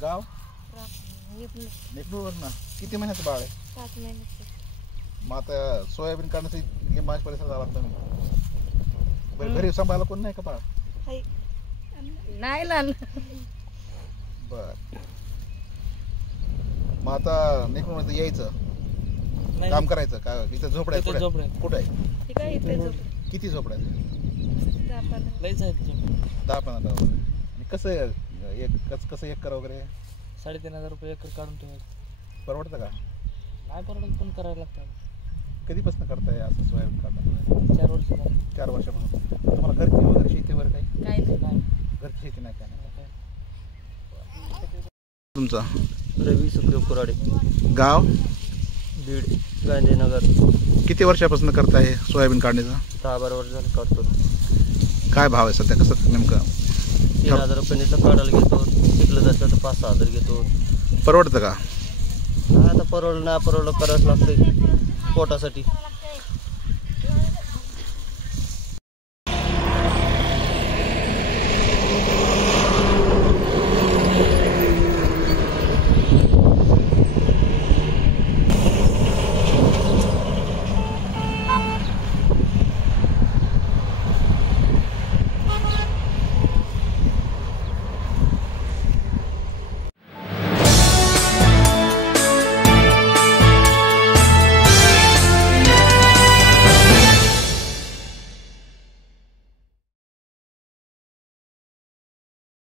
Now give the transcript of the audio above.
गाव नेकनूरवरनं. किती महिन्याचं बाळ आहे? 5 महिन्याचं. मग आता सोयाबीन काढण्यासाठी लिंबाच्या परिसरात आला तुम्ही. बरं घरी सांभाळायला कोण नाही का बाळ? नाही लहान. बर मग आता नेकनूर यायचं काम करायचं का? इथं झोपड्या कुठं आहे? किती झोपड्या? 10-15 आणि कसं एकर वगैरे? 3,500 रुपये एकर काढून ठेवायचं. परवडतं का? नाही परवडत पण करायला लागतं. कधीपासून करताय असं सोयाबीन काढणं? 4 वर्ष झाली. 4 वर्षापासून. तुम्हाला घरची वगैरे शेती वगैरे काही? नाही. घरची शेती नाही काय? तुमचा? रवी सुखदेव कुराडे. गाव? बीड गांधीनगर. किती वर्षापासून करताय सोयाबीन काढण्याचं? 10-12 वर्ष झाले काढतो. काय भाव आहे सध्या? कसं नेमकं? 3,000 रुपये काढायला घेतो. पिकलं जातं तर 5-6 घेतो. परवडतं का? आता परवडलं नाही परवडलं करावंच लागतं पोटासाठी.